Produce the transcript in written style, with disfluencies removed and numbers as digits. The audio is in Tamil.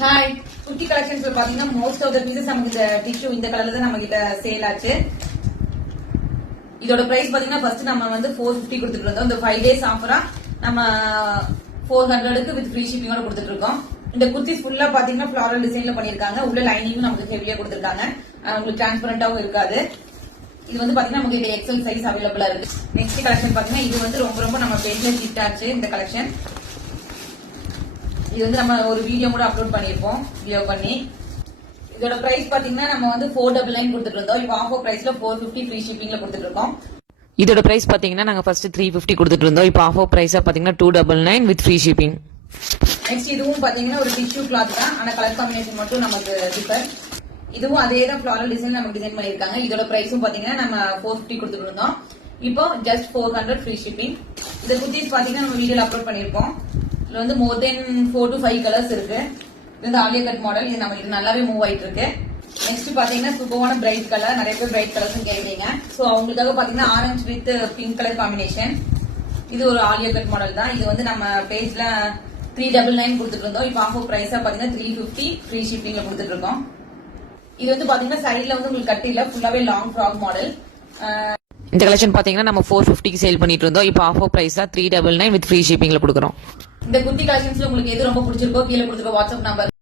ஹாய், குட்டி கலெக்ஷன்ஸ்ல பாத்தீங்கன்னா மோஸ்ட் ஆஃப் த பீசஸ் நமக்கு இந்த டிஷ்யூ இந்த கலர்ல தான் நம்ம கிட்ட சேல் ஆச்சு. இதோட பிரைஸ் பாத்தீங்கன்னா ஃபர்ஸ்ட் நம்ம வந்து 450 கொடுத்துட்டு இருந்தோம். இந்த 5 days ஆஃபரா நம்ம 400க்கு வித் ஃப்ரீ ஷிப்பிங்கோட கொடுத்துட்டு இருக்கோம். இந்த குர்த்திஸ் ஃபுல்லா பாத்தீங்கன்னா ஃபிளாரல் டிசைன்ல பண்ணிருக்காங்க. உள்ள லைனிங்கும் நமக்கு ஹெவியா கொடுத்திருக்காங்க. உங்களுக்கு டிரான்ஸ்பரண்டாவும் இருக்காது. இது வந்து பாத்தீங்கன்னா நமக்கு எக்ஸல் சைஸ் அவைலபிளா இருக்கு. நெக்ஸ்ட் கலெக்ஷன் பாத்தீங்கன்னா இது வந்து ரொம்ப நம்ம பேஜ்ல ஹிட் ஆச்சு இந்த கலெக்ஷன். இது வந்து நம்ம ஒரு வீடியோ கூட அப்லோட் பண்ணிருப்போம். வீடியோ பண்ணி இதோட பிரைஸ் பாத்தீங்கன்னா நம்ம வந்து 499 கொடுத்துட்டு இருந்தோம். இப்போ ஆஃபர் பிரைஸ்ல 450 ஃப்ரீ ஷிப்பிங்ல கொடுத்துட்டு இருக்கோம். இதோட பிரைஸ் பாத்தீங்கன்னா நாங்க ஃபர்ஸ்ட் 350 கொடுத்துட்டு இருந்தோம். இப்போ ஆஃபர் பிரைஸா பாத்தீங்கன்னா 299 வித் ஃப்ரீ ஷிப்பிங். நெக்ஸ்ட் இதுவும் பாத்தீங்கன்னா ஒரு டிஷ்யூ கிளாத் தான். ஆனா கலர் காம்பினேஷன் மட்டும் நமக்கு டிஃபர். இதுவும் அதே தான் ஃபிளாரல் டிசைன் நமக்கு டிசைன் பண்ணிருக்காங்க. இதோட பிரைஸும் பாத்தீங்கன்னா நம்ம 450 கொடுத்துட்டு இருந்தோம். இப்போ ஜஸ்ட் 400 ஃப்ரீ ஷிப்பிங். இந்த குர்த்திஸ் பாத்தீங்கன்னா நம்ம வீடியோல அப்லோட் பண்ணிருப்போம். இதுல வந்து மோர் தென் 4 to 5 கலர்ஸ் இருக்கு. இது வந்து ஆலியா கட் மாடல். இது நம்ம இது நல்லாவே மூவ் ஆயிட்டு இருக்கு. நெக்ஸ்ட் பாத்தீங்கன்னா சூப்பரான பிரைட் கலர். நிறைய பேர் பிரைட் கலர்ஸ் கேக்குறீங்க. சோ அவங்களுக்காக பாத்தீங்கன்னா orange with pink colour combination. இது ஒரு ஆலியா கட் மாடல் தான். இது வந்து நம்ம பேஜ்ல 399 கொடுத்துட்டு இருந்தோம். இப்போ ஆஃபர் பிரைஸா பாத்தீங்கன்னா 350 ஃப்ரீ ஷிப்பிங்ல கொடுத்துட்டு இருக்கோம். இது வந்து பாத்தீங்கன்னா சைட்ல வந்து உங்களுக்கு கட் இல்ல, ஃபுல்லாவே லாங் ஃப்ராக் மாடல். இந்த கலெக்ஷன் பாத்தீங்கன்னா நம்ம 450க்கு சேல் பண்ணிட்டு இருந்தோம். இப்போ ஆஃபர் பிரைஸா 399 வித் ஃப்ரீ ஷிப்பிங்ல கொடுக்குறோம். இந்த குர்த்தி கலெக்ஷன்ஸ்ல உங்களுக்கு எது ரொம்ப பிடிச்சிருக்கோ கீழே கொடுத்துருக்க வாட்ஸ்அப் நம்பர்